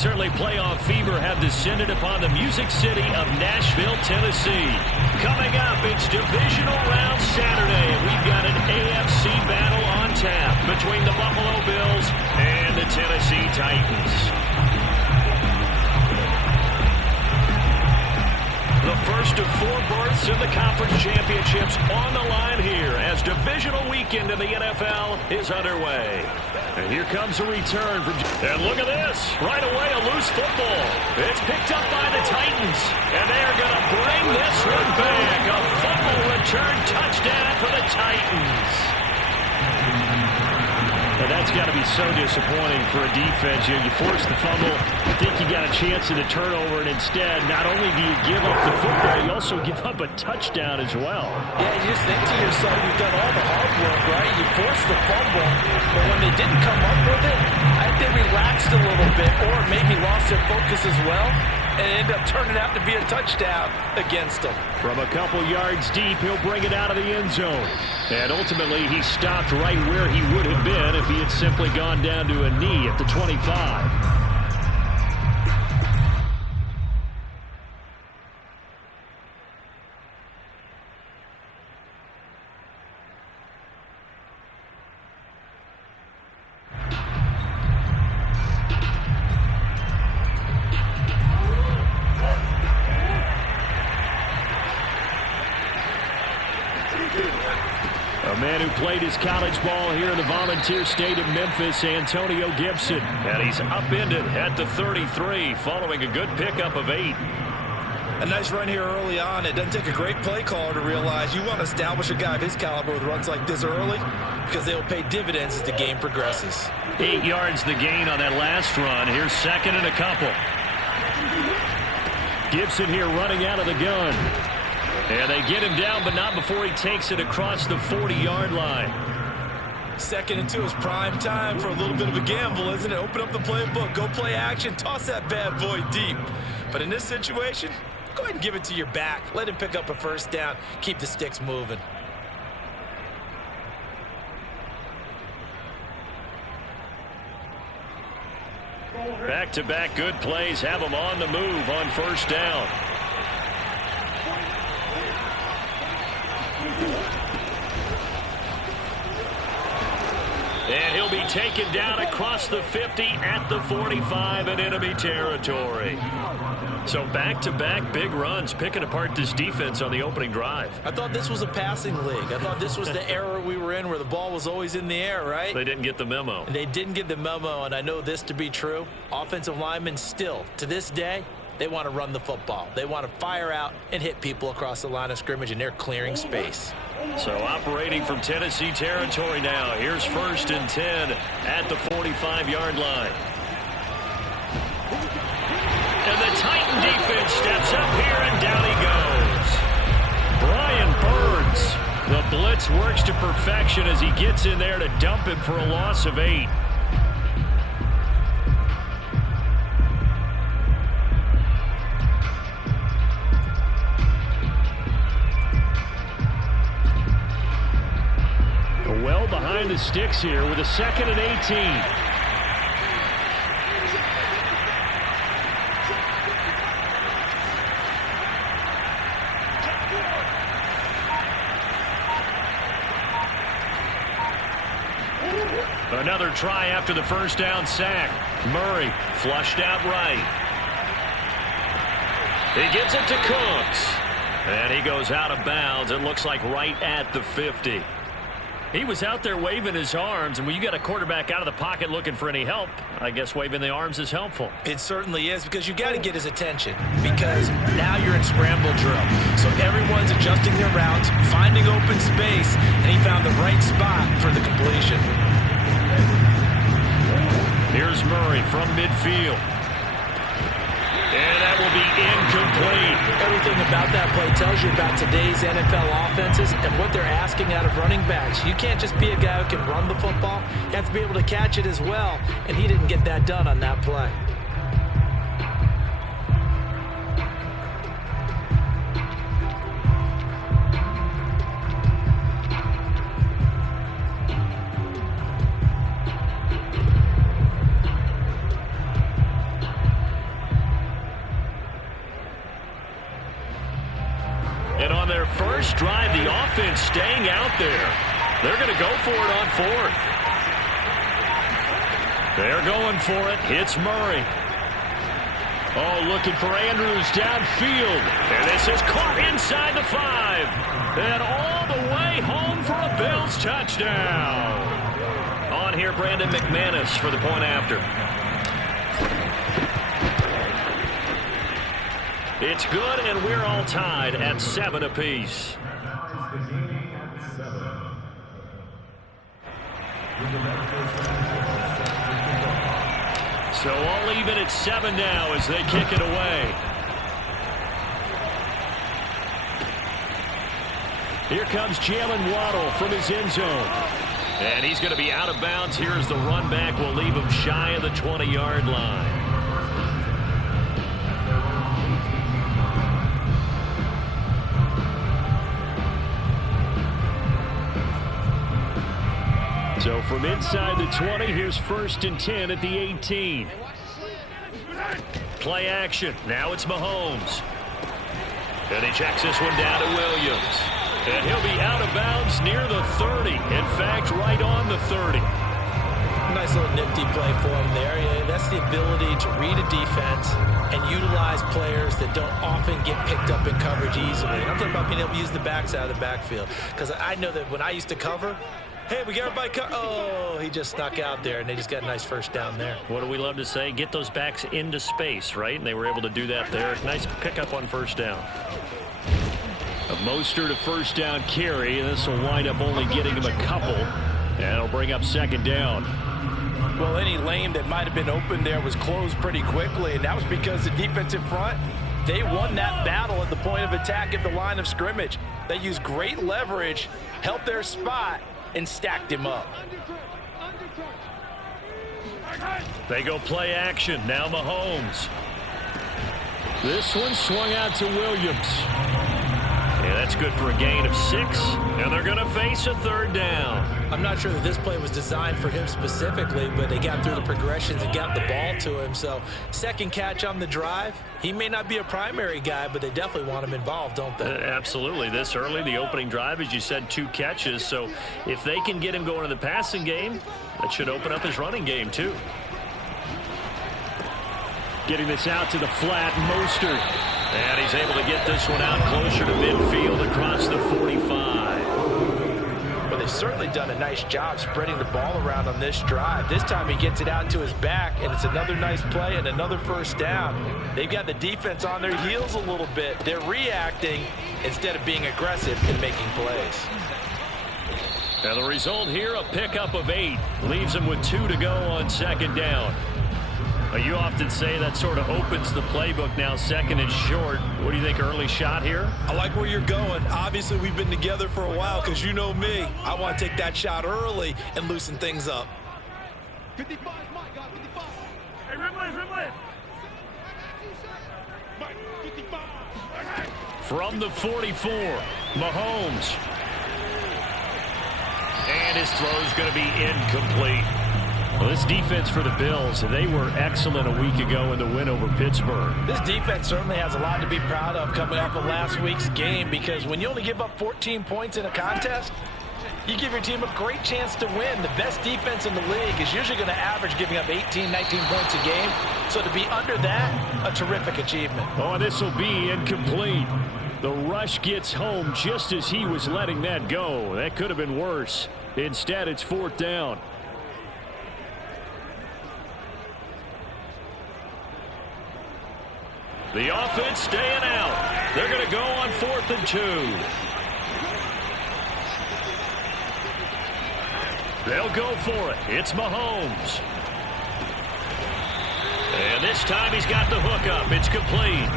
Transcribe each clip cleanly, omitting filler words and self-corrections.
certainly playoff fever have descended upon the Music City of Nashville, Tennessee. Coming up, it's Divisional Round Saturday. We've got an AFC battle on tap between the Buffalo Bills and the Tennessee Titans. The first of 4 berths in the conference championships on the line here as divisional weekend in the NFL is underway. And here comes a return from... And look at this. Right away, a loose football. It's picked up by the Titans. And they are going to bring this one back. A fumble return touchdown for the Titans. And that's got to be so disappointing for a defense. You force the fumble, you think you got a chance at a turnover, and instead, not only do you give up the football, you also give up a touchdown as well. Yeah, you just think to yourself, you've done all the hard work, right? You forced the fumble, but when they didn't come up with it, I think they relaxed a little bit, or maybe lost their focus as well, and it ended up turning out to be a touchdown against them. From a couple yards deep, he'll bring it out of the end zone. And ultimately, he stopped right where he would have been if he had simply gone down to a knee at the 25. A man who played his college ball here in the Volunteer State of Memphis, Antonio Gibson. And he's upended at the 33 following a good pickup of 8. A nice run here early on. It doesn't take a great play caller to realize you want to establish a guy of his caliber with runs like this early because they will pay dividends as the game progresses. 8 yards the gain on that last run. Here's second and a couple. Gibson here running out of the gun. And they get him down, but not before he takes it across the 40-yard line. 2nd and 2 is prime time for a little bit of a gamble, isn't it? Open up the playbook, go play action, toss that bad boy deep. But in this situation, go ahead and give it to your back. Let him pick up a first down, keep the sticks moving. Back-to-back good plays have him on the move on first down. And he'll be taken down across the 50 at the 45 in enemy territory. So back-to-back big runs, picking apart this defense on the opening drive. I thought this was a passing league. I thought this was the era we were in where the ball was always in the air, right? They didn't get the memo. They didn't get the memo, and I know this to be true. Offensive linemen still, to this day, they want to run the football. They want to fire out and hit people across the line of scrimmage, and they're clearing space. So operating from Tennessee territory now. Here's 1st and 10 at the 45-yard line. And the Titan defense steps up here, and down he goes. Brian Burns. The blitz works to perfection as he gets in there to dump him for a loss of 8. Well behind the sticks here with a 2nd and 18. Another try after the first down sack. Murray flushed out right. He gives it to Cooks. And he goes out of bounds. It looks like right at the 50. He was out there waving his arms, and when you got a quarterback out of the pocket looking for any help, I guess waving the arms is helpful. It certainly is, because you got to get his attention, because now you're in scramble drill. So everyone's adjusting their routes, finding open space, and he found the right spot for the completion. Here's Murray from midfield. And that will be incomplete. Everything about that play tells you about today's NFL offenses and what they're asking out of running backs. You can't just be a guy who can run the football. You have to be able to catch it as well, and he didn't get that done on that play. And on their first drive, the offense staying out there. They're going to go for it on fourth. They're going for it. It's Murray. Oh, looking for Andrews downfield. And this is caught inside the 5. And all the way home for a Bills touchdown. On here, Brandon McManus for the point after. It's good, and we're all tied at 7 apiece. So all even at 7 now as they kick it away. Here comes Jalen Waddle from his end zone. And he's going to be out of bounds here as the run back will leave him shy of the 20-yard line. So from inside the 20, here's 1st and 10 at the 18. Play action. Now it's Mahomes. And he checks this one down to Williams. And he'll be out of bounds near the 30. In fact, right on the 30. Nice little nifty play for him there. Yeah, that's the ability to read a defense and utilize players that don't often get picked up in coverage easily. And I'm talking about being able to use the backs out of the backfield. Because I know that when I used to cover, hey, we got everybody oh, he just snuck out there, and they just got a nice first down there. What do we love to say? Get those backs into space, right? And they were able to do that there. Nice pickup on first down. A Mostert to first down carry, and this will wind up only getting him a couple. And it'll bring up 2nd down. Well, any lane that might have been open there was closed pretty quickly, and that was because the defensive front, they won that battle at the point of attack at the line of scrimmage. They used great leverage, helped their spot, and stacked him up. They go play action. Now Mahomes. This one swung out to Williams. Yeah, that's good for a gain of 6. And they're going to face a 3rd down. I'm not sure that this play was designed for him specifically, but they got through the progressions and got the ball to him. So 2nd catch on the drive. He may not be a primary guy, but they definitely want him involved, don't they? Absolutely. This early, the opening drive, as you said, 2 catches. So if they can get him going in the passing game, that should open up his running game too. Getting this out to the flat, Mostert. And he's able to get this one out closer to midfield across the 45. Well, they've certainly done a nice job spreading the ball around on this drive. This time he gets it out to his back, and it's another nice play and another first down. They've got the defense on their heels a little bit. They're reacting instead of being aggressive and making plays. And the result here, a pickup of 8. Leaves them with 2 to go on 2nd down. You often say that sort of opens the playbook now, 2nd and short. What do you think, early shot here? I like where you're going. Obviously, we've been together for a while because you know me. I want to take that shot early and loosen things up. 55, Mike, got 55. Hey, Rimley. Mike, 55. From the 44, Mahomes. And his throw's going to be incomplete. Well, this defense for the Bills, they were excellent a week ago in the win over Pittsburgh. This defense certainly has a lot to be proud of coming off of last week's game, because when you only give up 14 points in a contest, you give your team a great chance to win. The best defense in the league is usually going to average giving up 18, 19 points a game. So to be under that, a terrific achievement. Oh, this will be incomplete. The rush gets home just as he was letting that go. That could have been worse. Instead, it's 4th down. The offense staying out. They're going to go on 4th and 2. They'll go for it. It's Mahomes. And this time he's got the hook up. It's complete.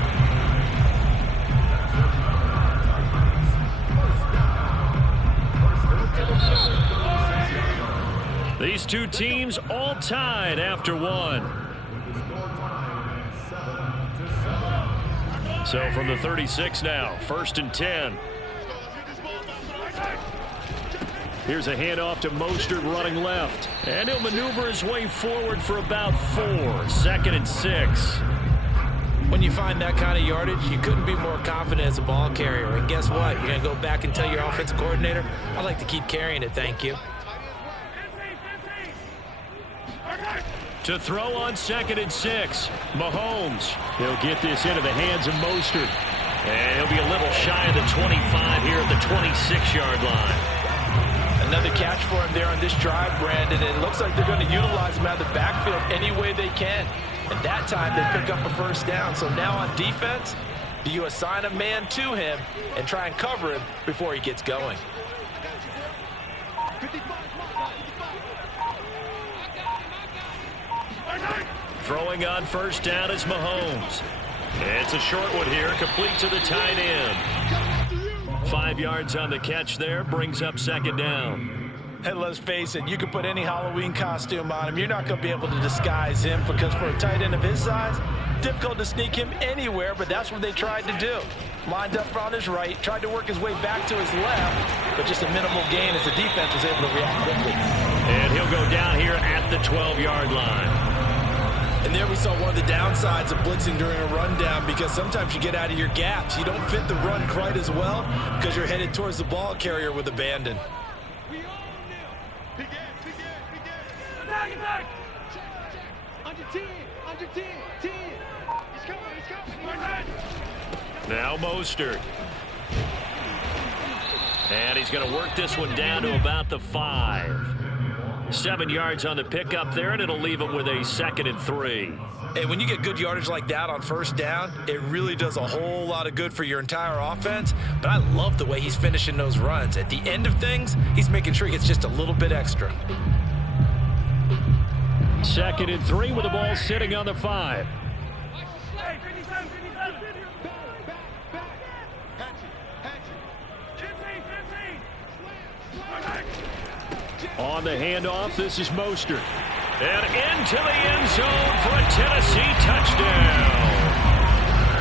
These two teams all tied after 1. So from the 36 now, 1st and 10. Here's a handoff to Mostert running left. And he'll maneuver his way forward for about 4. 2nd and 6. When you find that kind of yardage, you couldn't be more confident as a ball carrier. And guess what? You're going to go back and tell your offensive coordinator, I'd like to keep carrying it, thank you. To throw on 2nd and 6, Mahomes. He'll get this into the hands of Mostert. And he'll be a little shy of the 25 here at the 26-yard line. Another catch for him there on this drive, Brandon. And it looks like they're going to utilize him out of the backfield any way they can. And that time they pick up a first down. So now on defense, do you assign a man to him and try and cover him before he gets going? 55. Throwing on first down is Mahomes. It's a short one here, complete to the tight end. 5 yards on the catch there, brings up 2nd down. And let's face it, you can put any Halloween costume on him. You're not going to be able to disguise him because for a tight end of his size, difficult to sneak him anywhere, but that's what they tried to do. Lined up on his right, tried to work his way back to his left, but just a minimal gain as the defense was able to react quickly. And he'll go down here at the 12-yard line. And there we saw one of the downsides of blitzing during a rundown because sometimes you get out of your gaps. You don't fit the run quite as well because you're headed towards the ball carrier with abandon. Attack. Under 10. Under 10. 10. He's coming. Now Mostert. And he's going to work this one down to about the 5. 7 yards on the pickup there, and it'll leave him with a 2nd and 3. Hey, when you get good yardage like that on first down, it really does a whole lot of good for your entire offense. But I love the way he's finishing those runs. At the end of things, he's making sure he gets just a little bit extra. 2nd and 3 with the ball sitting on the 5. Hey, 57. Back. Hatchet. On the handoff, this is Mostert. And into the end zone for a Tennessee touchdown.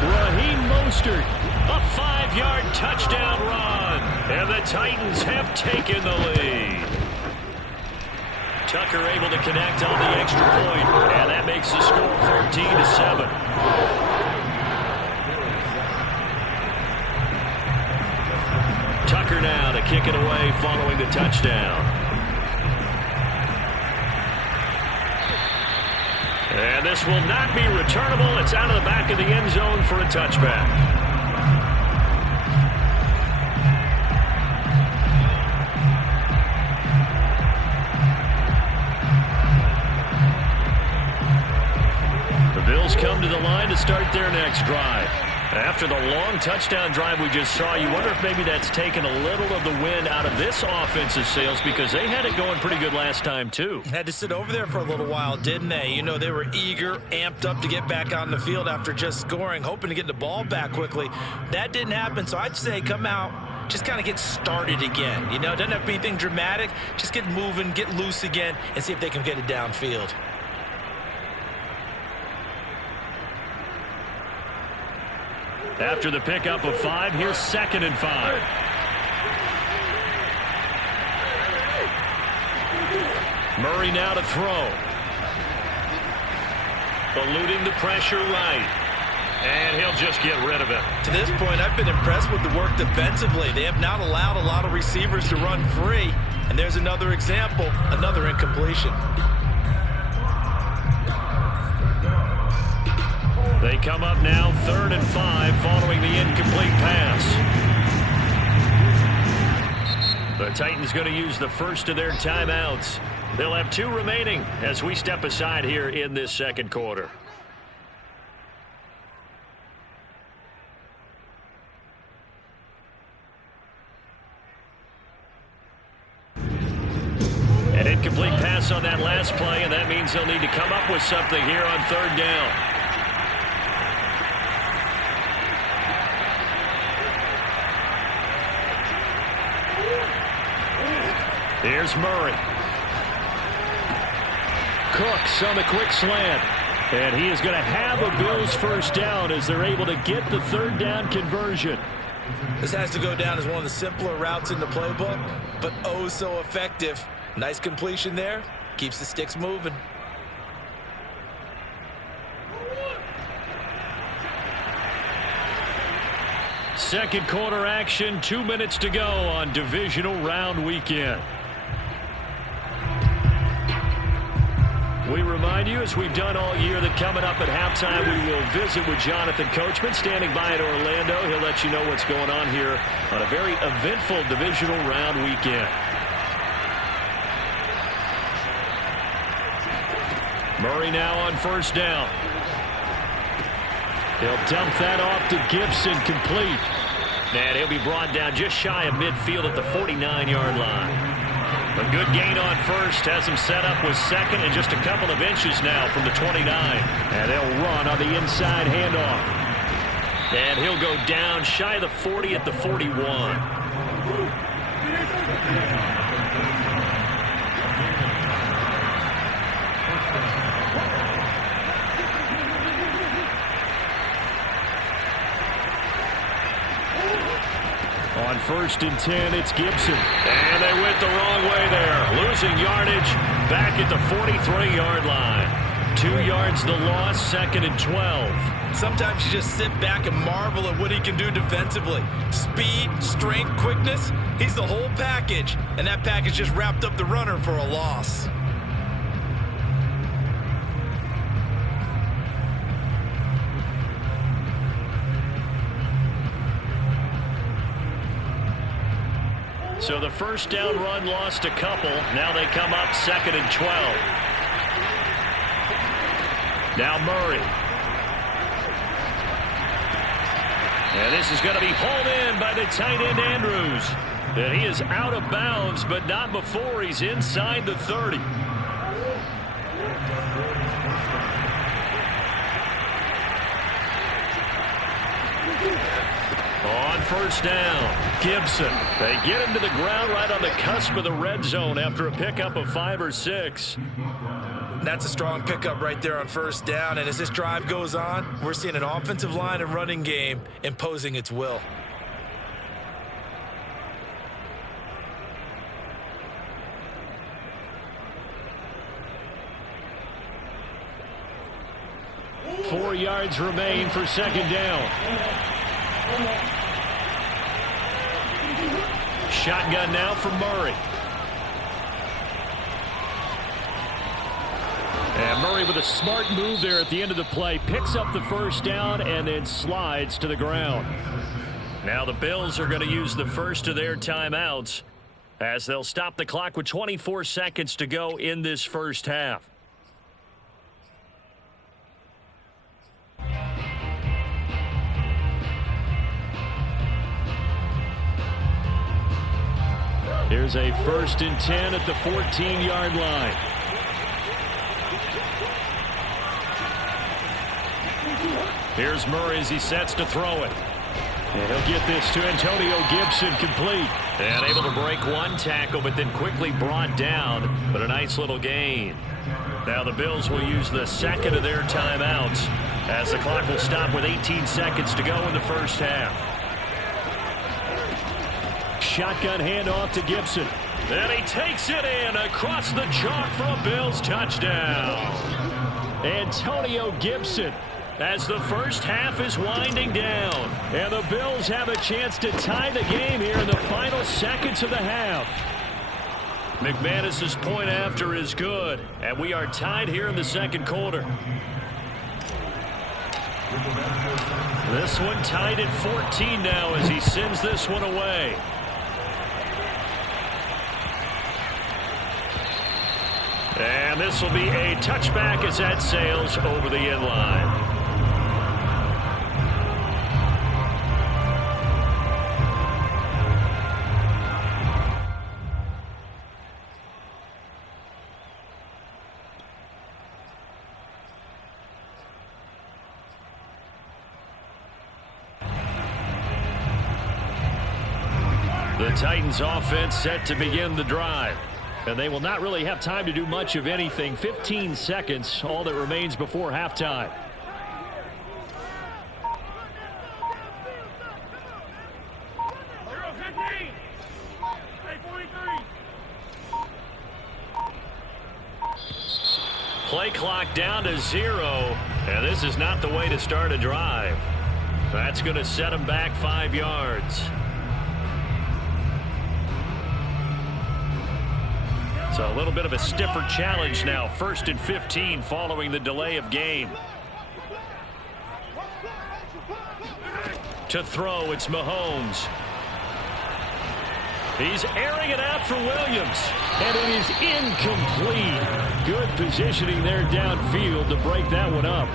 Raheem Mostert, a 5-yard touchdown run. And the Titans have taken the lead. Tucker able to connect on the extra point. And that makes the score 14-7. Tucker now to kick it away following the touchdown. And this will not be returnable. It's out of the back of the end zone for a touchback. The Bills come to the line to start their next drive. After the long touchdown drive we just saw, you wonder if maybe that's taken a little of the wind out of this offensive sails because they had it going pretty good last time, too. Had to sit over there for a little while, didn't they? You know, they were eager, amped up to get back on the field after just scoring, hoping to get the ball back quickly. That didn't happen, so I'd say come out, just kind of get started again. You know, it doesn't have to be anything dramatic. Just get moving, get loose again, and see if they can get it downfield. After the pickup of 5, here's 2nd and 5. Murray now to throw. Eluding the pressure right. And he'll just get rid of it. To this point, I've been impressed with the work defensively. They have not allowed a lot of receivers to run free. And there's another example, another incompletion. They come up now 3rd and 5 following the incomplete pass. The Titans going to use the first of their timeouts. They'll have 2 remaining as we step aside here in this second quarter. An incomplete pass on that last play, and that means they'll need to come up with something here on 3rd down. Here's Murray. Cooks on the quick slant. And he is going to have a Bills first down as they're able to get the 3rd down conversion. This has to go down as one of the simpler routes in the playbook, but oh so effective. Nice completion there. Keeps the sticks moving. Second quarter action, 2 minutes to go on divisional round weekend. We remind you, as we've done all year, that coming up at halftime, we will visit with Jonathan Coachman standing by in Orlando. He'll let you know what's going on here on a very eventful divisional round weekend. Murray now on first down. He'll dump that off to Gibson, complete. And he'll be brought down just shy of midfield at the 49-yard line. A good gain on first has him set up with second and just a couple of inches now from the 29. And they'll run on the inside handoff. And he'll go down shy of the 40 at the 41. On first and 10, it's Gibson. And they went the wrong way there. Losing yardage back at the 43-yard line. 2 yards the loss, second and 12. Sometimes you just sit back and marvel at what he can do defensively. Speed, strength, quickness, he's the whole package. And that package just wrapped up the runner for a loss. So the first down run lost a couple. Now they come up second and 12. Now Murray. And this is going to be hauled in by the tight end Andrews. And he is out of bounds, but not before he's inside the 30. On first down, Gibson. They get him to the ground right on the cusp of the red zone after a pickup of 5 or 6. That's a strong pickup right there on first down. And as this drive goes on, we're seeing an offensive line and running game imposing its will. Four yards remain for second down. Shotgun now for Murray. And Murray with a smart move there at the end of the play. Picks up the first down and then slides to the ground. Now the Bills are going to use the first of their timeouts as they'll stop the clock with 24 seconds to go in this first half. Here's a first and 10 at the 14-yard line. Here's Murray as he sets to throw it. And he'll get this to Antonio Gibson, complete. And able to break one tackle, but then quickly brought down. But a nice little gain. Now the Bills will use the second of their timeouts as the clock will stop with 18 seconds to go in the first half. Shotgun handoff to Gibson. And he takes it in across the chalk for a Bills touchdown. Antonio Gibson as the first half is winding down. And the Bills have a chance to tie the game here in the final seconds of the half. McManus's point after is good. And we are tied here in the second quarter. This one tied at 14 now as he sends this one away. And this will be a touchback as that sails over the end line. The Titans offense set to begin the drive. And they will not really have time to do much of anything. 15 seconds, all that remains before halftime. Play clock down to 0. And this is not the way to start a drive. That's going to set him back 5 yards. So a little bit of a stiffer challenge now. 1st and 15 following the delay of game. To throw, it's Mahomes. He's airing it out for Williams. And it is incomplete. Good positioning there downfield to break that one up.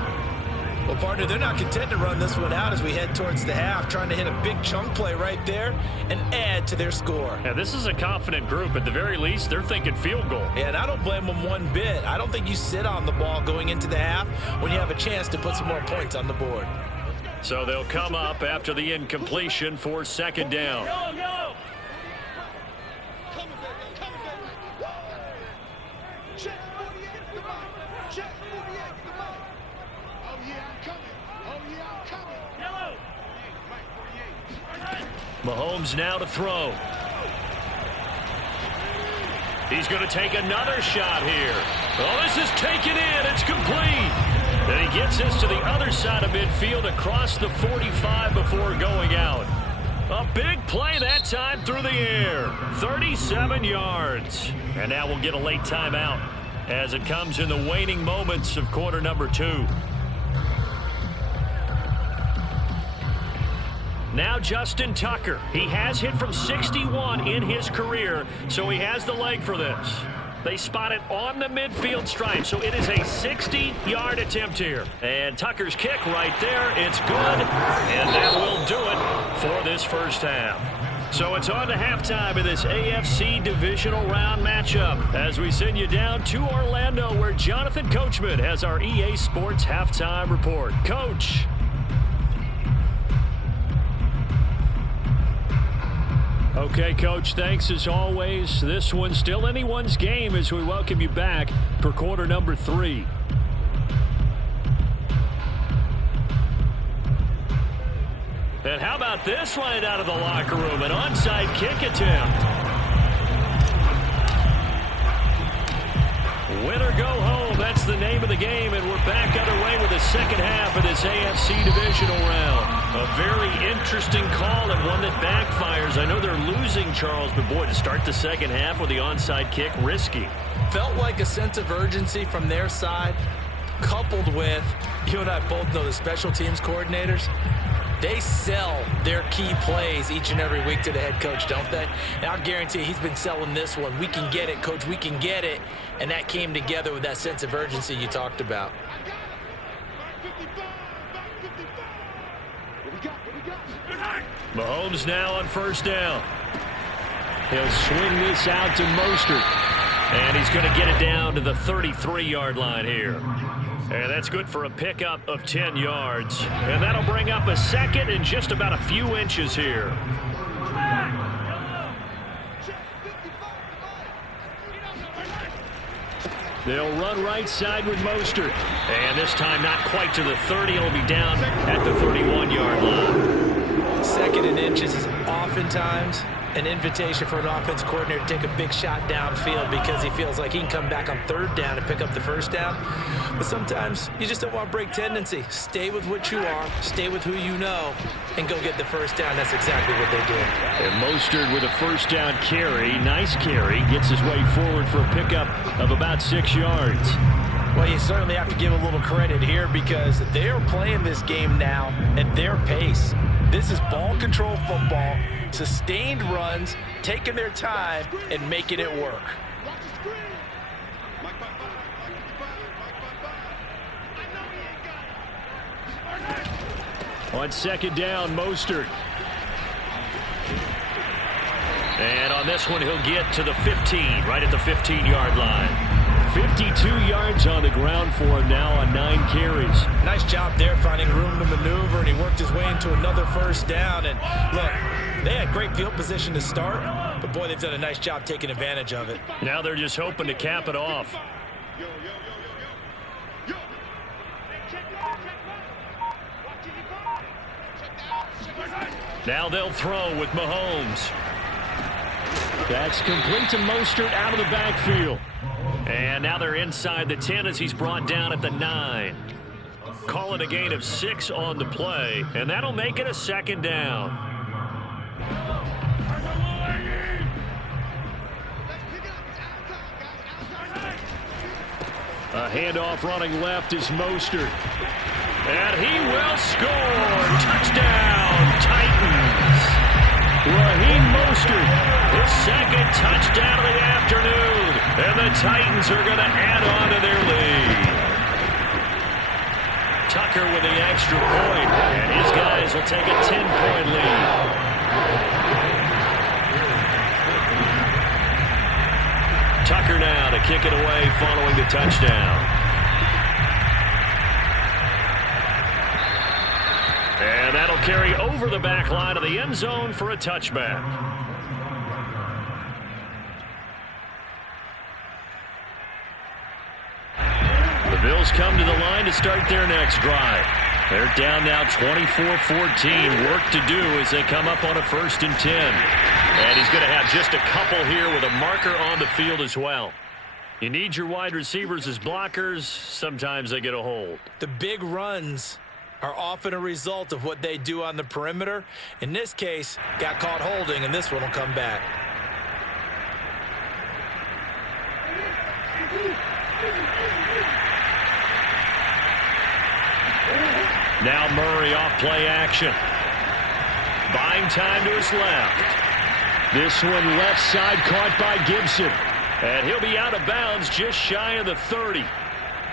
Well, partner, they're not content to run this one out as we head towards the half, trying to hit a big chunk play right there and add to their score. Yeah, this is a confident group. At the very least, they're thinking field goal. Yeah, and I don't blame them one bit. I don't think you sit on the ball going into the half when you have a chance to put some more points on the board. So they'll come up after the incompletion for 2nd down. Go, go! Mahomes now to throw. He's going to take another shot here. Oh, this is taken in. It's complete. And he gets this to the other side of midfield across the 45 before going out. A big play that time through the air. 37 yards. And now we'll get a late timeout as it comes in the waning moments of quarter number 2. Now Justin Tucker. He has hit from 61 in his career, so he has the leg for this. They spot it on the midfield stripe, so it is a 60-yard attempt here. And Tucker's kick right there, it's good, and that will do it for this first half. So it's on to halftime in this AFC Divisional Round matchup as we send you down to Orlando where Jonathan Coachman has our EA Sports Halftime Report. Coach. Okay, Coach, thanks as always. This one's still anyone's game as we welcome you back for quarter number 3. And how about this right out of the locker room? An onside kick attempt. Win or go home, that's the name of the game, and we're back underway with the second half of this AFC Divisional Round. A very interesting call and one that backfires. I know they're losing, Charles, but boy, to start the second half with the onside kick, risky. Felt like a sense of urgency from their side, coupled with, you and I both know the special teams coordinators, they sell their key plays each and every week to the head coach, don't they? And I'll guarantee you he's been selling this one. We can get it, Coach, we can get it. And that came together with that sense of urgency you talked about. Mahomes now on 1st down. He'll swing this out to Mostert. And he's going to get it down to the 33-yard line here. And that's good for a pickup of 10 yards. And that'll bring up a 2nd and just about a few inches here. They'll run right side with Mostert. And this time not quite to the 30. It'll be down at the 31-yard line. 2nd and inches is oftentimes an invitation for an offense coordinator to take a big shot downfield because he feels like he can come back on 3rd down and pick up the 1st down. But sometimes you just don't want to break tendency. Stay with what you are, stay with who you know, and go get the 1st down. That's exactly what they did. And Mostert with a 1st down carry, nice carry, gets his way forward for a pickup of about 6 yards. Well, you certainly have to give a little credit here because they're playing this game now at their pace. This is ball control football, sustained runs, taking their time, and making it work. On 2nd down, Mostert. And on this one, he'll get to the 15, right at the 15-yard line. 52 yards on the ground for him now on 9 carries. Nice job there finding room to maneuver, and he worked his way into another 1st down. And look, they had great field position to start, but boy, they've done a nice job taking advantage of it. Now they're just hoping to cap it off. Now they'll throw with Mahomes. That's complete to Mostert out of the backfield. And now they're inside the 10 as he's brought down at the 9. Call it a gain of 6 on the play, and that'll make it a second down. A handoff running left is Mostert. And he will score. Touchdown, Titans. Raheem Mostert, his second touchdown of the afternoon. And the Titans are going to add on to their lead. Tucker with the extra point, and his guys will take a 10-point lead. Tucker now to kick it away following the touchdown. And that'll carry over the back line of the end zone for a touchback. The Bills come to the line to start their next drive. They're down now 24-14. Work to do as they come up on a 1st and 10. And he's going to have just a couple here with a marker on the field as well. You need your wide receivers as blockers. Sometimes they get a hold. The big runs are often a result of what they do on the perimeter. In this case, got caught holding, and this one will come back. Now Murray off play action. Buying time to his left. This one left side caught by Gibson. And he'll be out of bounds just shy of the 30.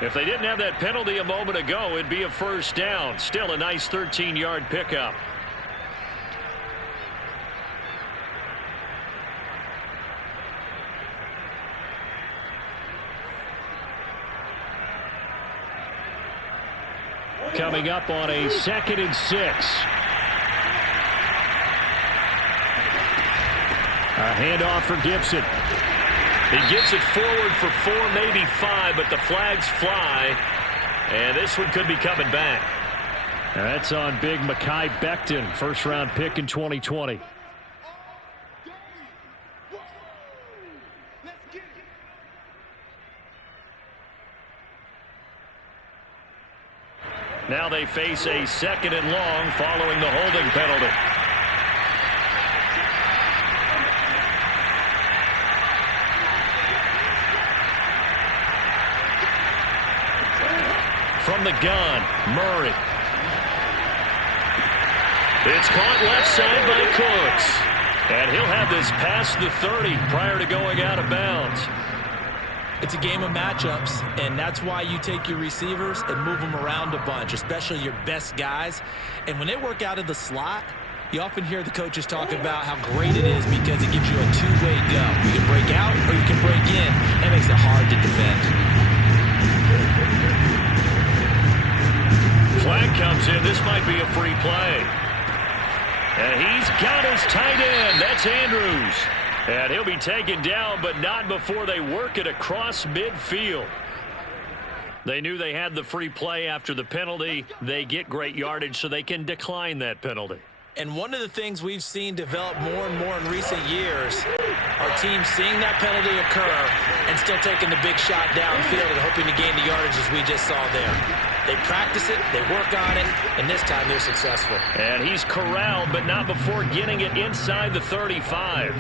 If they didn't have that penalty a moment ago, it'd be a 1st down. Still a nice 13-yard pickup. Coming up on a 2nd and 6. A handoff for Gibson. He gets it forward for 4, maybe 5, but the flags fly. And this one could be coming back. And that's on big Mekhi Becton, 1st-round pick in 2020. Now they face a 2nd and long following the holding penalty. From the gun, Murray. It's caught left side by Cooks. And he'll have this past the 30 prior to going out of bounds. It's a game of matchups, and that's why you take your receivers and move them around a bunch, especially your best guys. And when they work out of the slot, you often hear the coaches talk about how great it is because it gives you a two-way go. You can break out or you can break in. That makes it hard to defend. Flag comes in. This might be a free play. And he's got his tight end. That's Andrews. And he'll be taken down, but not before they work it across midfield. They knew they had the free play after the penalty. They get great yardage, so they can decline that penalty. And one of the things we've seen develop more and more in recent years are teams seeing that penalty occur and still taking the big shot downfield and hoping to gain the yardage as we just saw there. They practice it, they work on it, and this time they're successful. And he's corralled, but not before getting it inside the 35.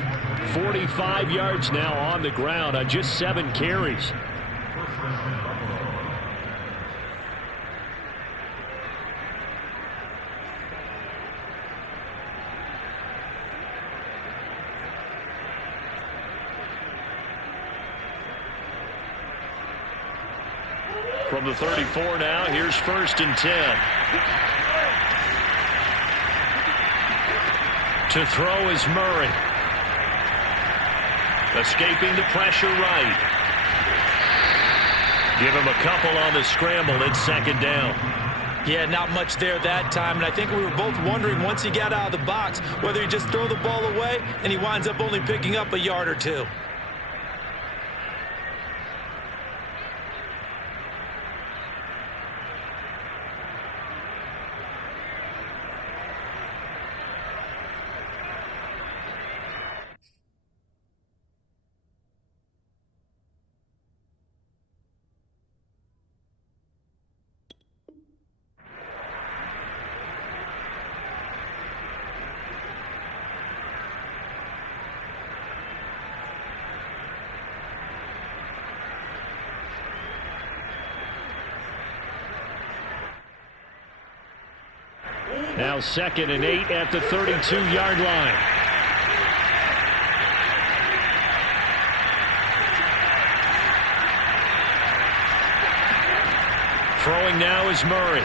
45 yards now on the ground on just 7 carries. From the 34 now, here's 1st and 10. To throw is Murray. Escaping the pressure right. Give him a couple on the scramble. It's 2nd down. Yeah, not much there that time, and I think we were both wondering once he got out of the box whether he just throw the ball away and he winds up only picking up a yard or two. Now 2nd and 8 at the 32-yard line. Throwing now is Murray.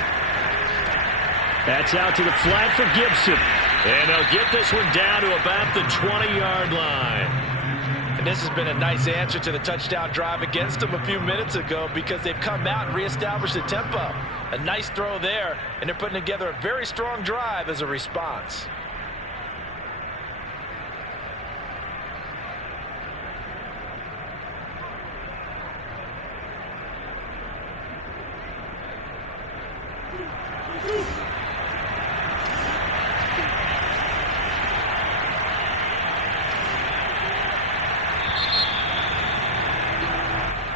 That's out to the flat for Gibson. And they'll get this one down to about the 20-yard line. And this has been a nice answer to the touchdown drive against them a few minutes ago because they've come out and reestablished the tempo. A nice throw there, and they're putting together a very strong drive as a response.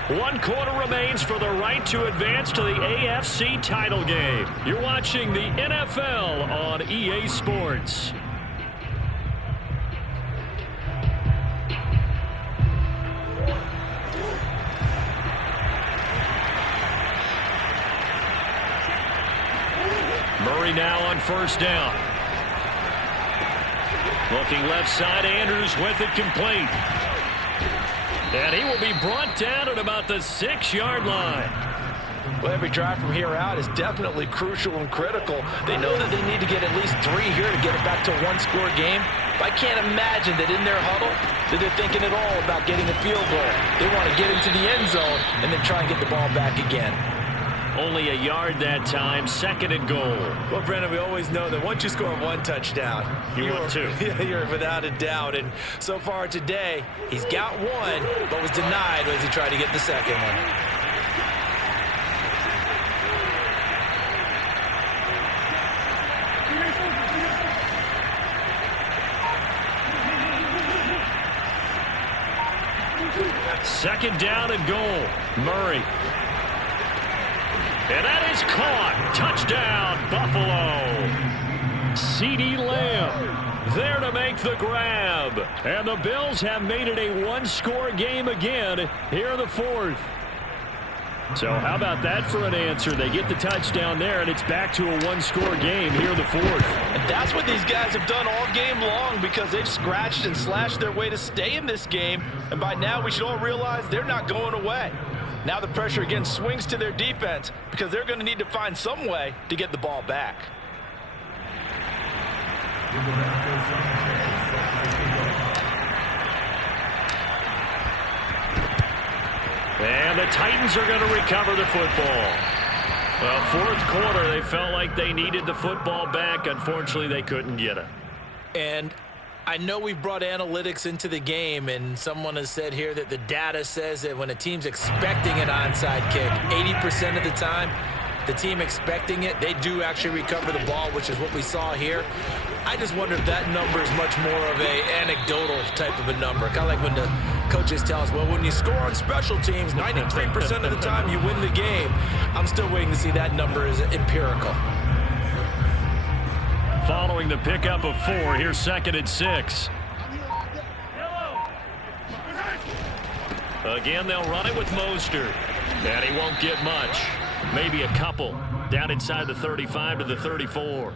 One quarter remains for the right to advance to the AFC title game. You're watching the NFL on EA Sports. Murray now on 1st down. Looking left side, Andrews with it complete. And he will be brought down at about the 6-yard line. Well, every drive from here out is definitely crucial and critical. They know that they need to get at least 3 here to get it back to a one-score game. But I can't imagine that in their huddle that they're thinking at all about getting a field goal. They want to get into the end zone and then try and get the ball back again. Only a yard that time, 2nd and goal. Well, Brendan, we always know that once you score 1 touchdown, you're 2. You're without a doubt. And so far today, he's got 1, but was denied as he tried to get the 2nd one. Second down and goal. Murray. And that is caught. Touchdown, Buffalo. CeeDee Lamb there to make the grab. And the Bills have made it a one-score game again here in the 4th. So how about that for an answer? They get the touchdown there, and it's back to a one-score game here in the 4th. And that's what these guys have done all game long because they've scratched and slashed their way to stay in this game. And by now we should all realize they're not going away. Now the pressure again swings to their defense because they're going to need to find some way to get the ball back. And the Titans are going to recover the football. Well, 4th quarter, they felt like they needed the football back. Unfortunately, they couldn't get it. And I know we've brought analytics into the game, and someone has said here that the data says that when a team's expecting an onside kick, 80% of the time, the team expecting it, they do actually recover the ball, which is what we saw here. I just wonder if that number is much more of a anecdotal type of a number. Kind of like when the coaches tell us, well, when you score on special teams, 93% of the time you win the game. I'm still waiting to see that number is empirical. Following the pickup of 4, here's 2nd and 6. Again, they'll run it with Mostert. And he won't get much. Maybe a couple. Down inside the 35 to the 34.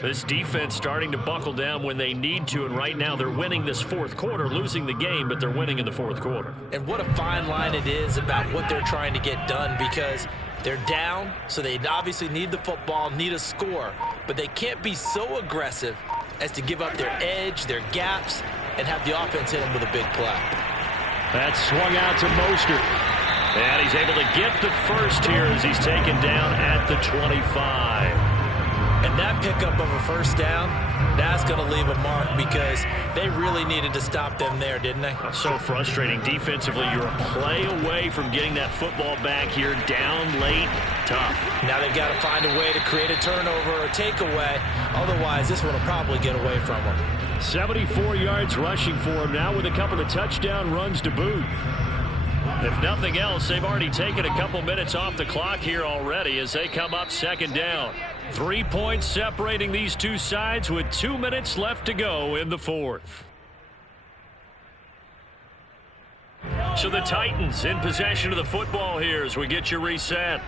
This defense starting to buckle down when they need to, and right now they're winning this 4th quarter, losing the game, but they're winning in the 4th quarter. And what a fine line it is about what they're trying to get done because they're down, so they obviously need the football, need a score, but they can't be so aggressive as to give up their edge, their gaps, and have the offense hit them with a big play. That swung out to Mostert. And he's able to get the first here as he's taken down at the 25. And that pickup of a 1st down, that's going to leave a mark because they really needed to stop them there, didn't they? So frustrating. Defensively, you're a play away from getting that football back here, down late, tough. Now they've got to find a way to create a turnover or takeaway. Otherwise, this one will probably get away from them. 74 yards rushing for him now with a couple of touchdown runs to boot. If nothing else, they've already taken a couple minutes off the clock here already as they come up 2nd down. 3 points separating these two sides with 2 minutes left to go in the 4th. So the Titans in possession of the football here as we get you reset.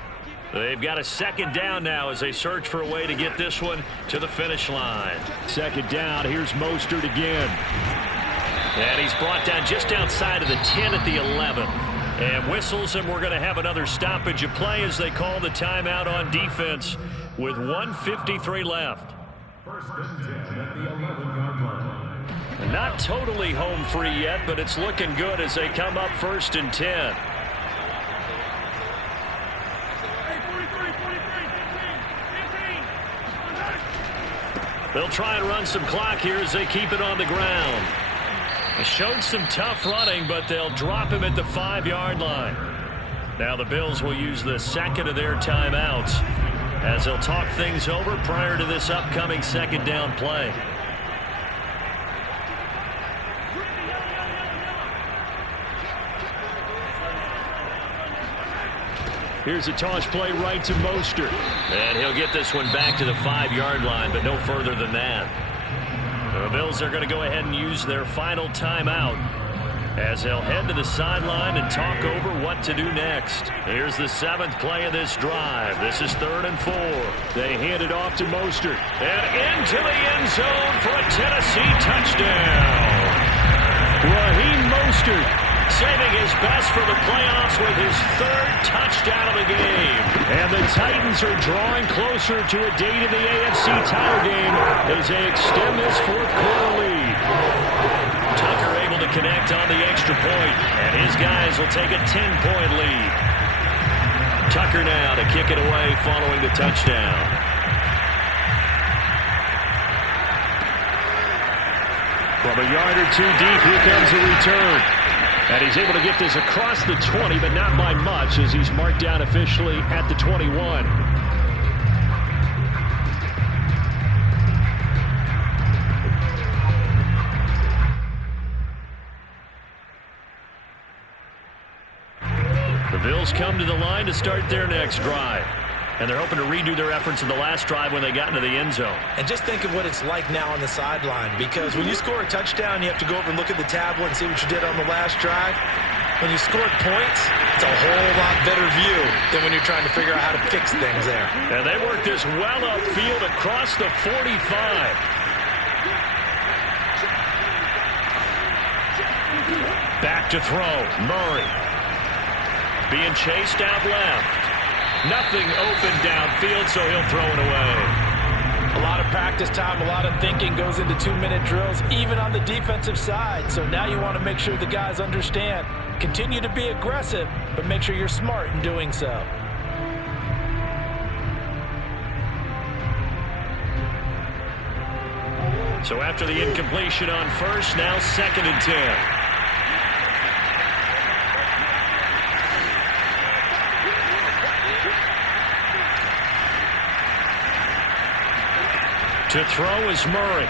They've got a second down now as they search for a way to get this one to the finish line. Second down, here's Mostert again. And he's brought down just outside of the 10 at the 11. And whistles, and we're going to have another stoppage of play as they call the timeout on defense with 1:53 left. First and 10 at the 11-yard line. Not totally home free yet, but it's looking good as they come up first and 10. They'll try and run some clock here as they keep it on the ground. They showed some tough running, but they'll drop him at the 5-yard line. Now the Bills will use the second of their timeouts as they'll talk things over prior to this upcoming second down play. Here's a toss play right to Mostert. And he'll get this one back to the 5-yard line, but no further than that. The Bills are going to go ahead and use their final timeout as they'll head to the sideline and talk over what to do next. Here's the 7th play of this drive. This is 3rd and 4. They hand it off to Mostert. And into the end zone for a Tennessee touchdown. Raheem Mostert saving his best for the playoffs with his 3rd touchdown of the game. And the Titans are drawing closer to a date in the AFC title game as they extend this 4th quarter lead. Tucker able to connect on the extra point, and his guys will take a 10-point lead. Tucker now to kick it away following the touchdown. From a yard or two deep, here comes the return. And he's able to get this across the 20, but not by much as he's marked down officially at the 21. The Bills come to the line to start their next drive. And they're hoping to redo their efforts in the last drive when they got into the end zone. And just think of what it's like now on the sideline, because when you score a touchdown, you have to go over and look at the tablet and see what you did on the last drive. When you scored points, it's a whole lot better view than when you're trying to figure out how to fix things there. And they work this well upfield across the 45. Back to throw. Murray being chased out left. Nothing open downfield, so he'll throw it away. A lot of practice time, a lot of thinking goes into 2-minute drills, even on the defensive side. So now you want to make sure the guys understand. Continue to be aggressive, but make sure you're smart in doing so. So after the incompletion on first, now 2nd and 10. To throw is Murray.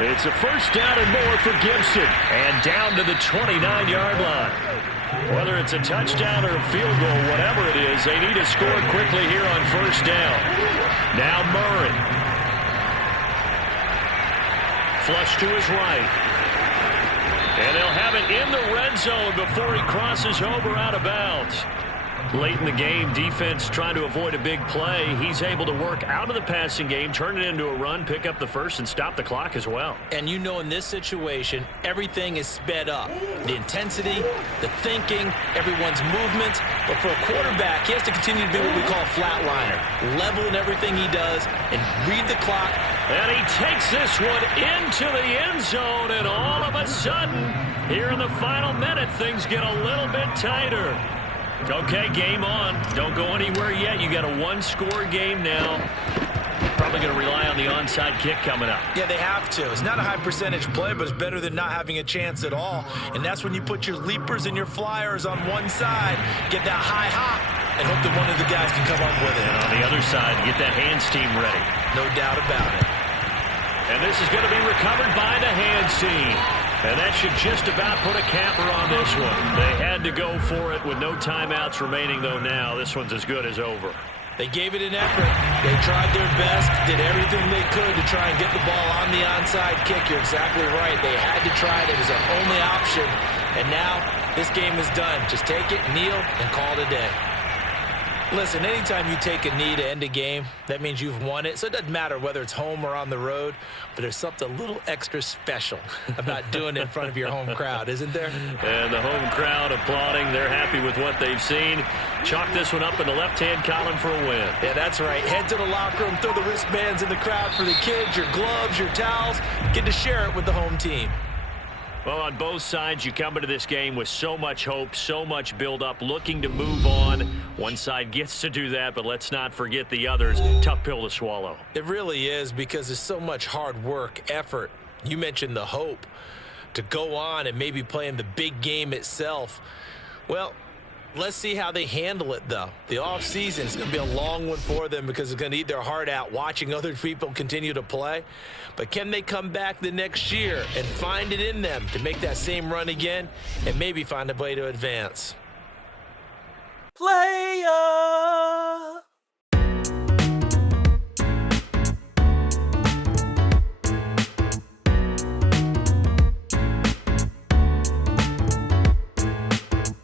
It's a first down and more for Gibson. And down to the 29-yard line. Whether it's a touchdown or a field goal, whatever it is, they need to score quickly here on first down. Now Murray. Flush to his right. And they'll have it in the red zone before he crosses over out of bounds. Late in the game, defense trying to avoid a big play. He's able to work out of the passing game, turn it into a run, pick up the first, and stop the clock as well. And you know in this situation, everything is sped up. The intensity, the thinking, everyone's movement. But for a quarterback, he has to continue to be what we call a flatliner. Level in everything he does and read the clock. And he takes this one into the end zone, and all of a sudden, here in the final minute, things get a little bit tighter. Okay, game on. Don't go anywhere yet. You got a one-score game now. Probably going to rely on the onside kick coming up. Yeah, they have to. It's not a high-percentage play, but it's better than not having a chance at all. And that's when you put your leapers and your flyers on one side, get that high hop, and hope that one of the guys can come up with it. And on the other side, get that hands team ready. No doubt about it. And this is going to be recovered by the hands team. And that should just about put a capper on this one. They had to go for it with no timeouts remaining, though now. This one's as good as over. They gave it an effort. They tried their best, did everything they could to try and get the ball on the onside kick. You're exactly right. They had to try it. It was their only option. And now this game is done. Just take it, kneel, and call it a day. Listen, anytime you take a knee to end a game, that means you've won it. So it doesn't matter whether it's home or on the road, but there's something a little extra special about doing it in front of your home crowd, isn't there? And the home crowd applauding. They're happy with what they've seen. Chalk this one up in the left-hand column for a win. Yeah, that's right. Head to the locker room, throw the wristbands in the crowd for the kids, your gloves, your towels. Get to share it with the home team. Well, on both sides, you come into this game with so much hope, so much build-up, looking to move on. One side gets to do that, but let's not forget the others. Tough pill to swallow. It really is, because there's so much hard work, effort. You mentioned the hope to go on and maybe play in the big game itself. Well, let's see how they handle it, though. The offseason is going to be a long one for them because it's going to eat their heart out watching other people continue to play. But can they come back the next year and find it in them to make that same run again and maybe find a way to advance? Player